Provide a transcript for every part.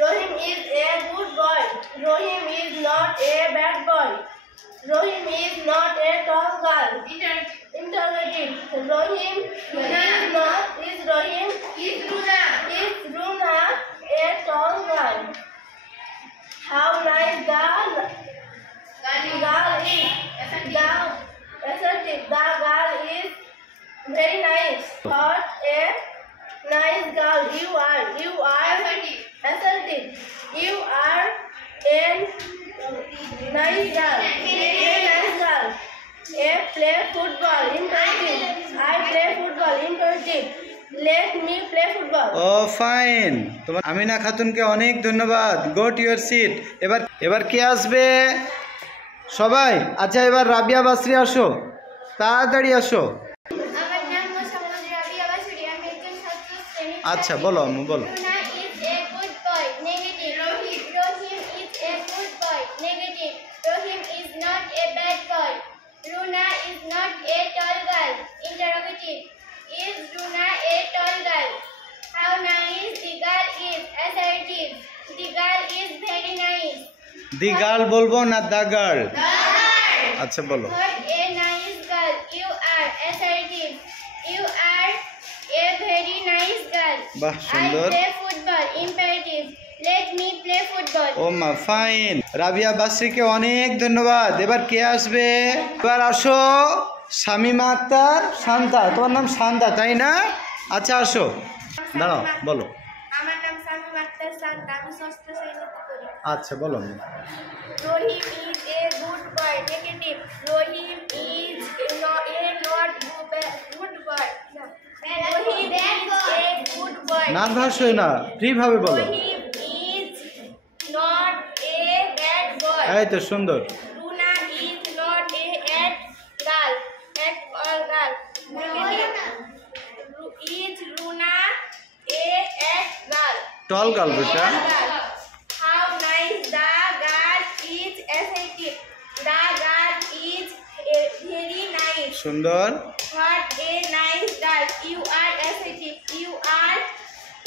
Rohim is a good boy. Rohim is not a bad boy. Rohim is not a tall girl. Interrogative. Rohim is Runa a tall girl? How nice the girl is. Assertive. The girl is very nice. What a nice girl you are. You are assertive. You are a nice girl. Play football. Imperative. I play football. Imperative. Let me play football. Oh fine. তোমার আমিনা খাতুনকে অনেক ধন্যবাদ। Go to your seat. এবার কে আসবে? সবাই। আচ্ছা এবার রাবিয়া বাসরি আসো, তাড়াতাড়ি আসো। আমার নাম মোসাম্মদ রাবিয়া বাসরি, আমি একজন ছাত্র শ্রেণী। আচ্ছা বলো আম্মু বলো। Runa is a good boy. Negative. Rohim is a good boy. Negative. Rohim is not a bad boy. Runa is not a tall girl. Interrogative. Is Runa a tall girl? How nice the girl is. Assertive. The girl is very nice. The girl বলবো না দা girl? আচ্ছা বলো। What a nice girl you are. Assertive. You are a very nice girl. বাহ সুন্দর। I play football. Imperative. Let me play football. ও মা fine. Rabiya বাসরিকে অনেক ধন্যবাদ। এবার কে আসবে? এবার আসো শামিমা আক্তার শান্তা। তোমার নাম শান্তা তাই না? আচ্ছা আসো, দাঁড়াও বলো। আমার নাম শামিমা আক্তার শান্তা, আমি ষষ্ঠ শ্রেণীতে পড়ি। আচ্ছা বলো। Rohim is a good boy. Negative. Rohim is not a good boy. Rohim is a good boy. Nervous হয়ে না, ফ্রি ভাবে বলো। Rohim is not a bad boy. এই তো সুন্দর। Runa is not a girl. Negative. Is Runa a girl? Ton girl বেটা। How nice the girl is. Assertive. The girl is very nice. সুন্দর। What a nice girl you are. Assertive. You are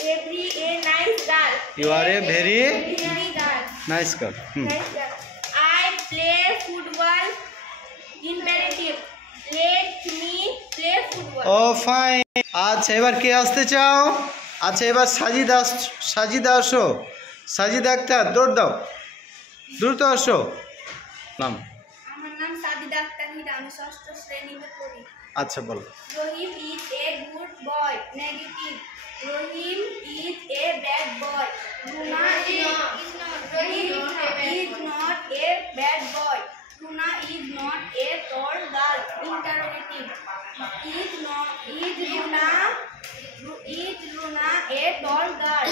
a nice girl. You are a very girl. Nice girl. Nice girl. I play football. Imperative. Let me play football. O fine. আচ্ছা এবার কে আসতে চাও? আচ্ছা এবার সাজিদা আসো। সাজিদা আক্তার দৌড় দাও, দ্রুত আসো। নাম? আমার নাম সাজিদা আক্তার হিরা, আমি ষষ্ঠ শ্রেণীতে পড়ি। আচ্ছা বলো। Rohim is a good boy. Negative. Rohim is a bad boy. Runa is not a bad boy. Runa is not a tall girl. Interrogative. Is Runa a tall girl?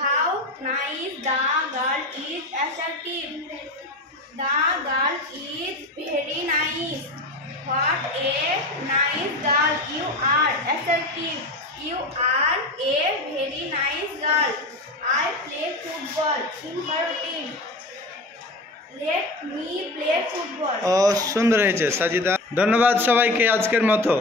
How nice the girl is. Assertive. The girl is very nice. What a nice girl you are. Assertive. You are a very nice girl. I play football. Imperative. Let me play football. ও সুন্দর হয়েছে সাজিদা। ধন্যবাদ সবাইকে আজকের মতো।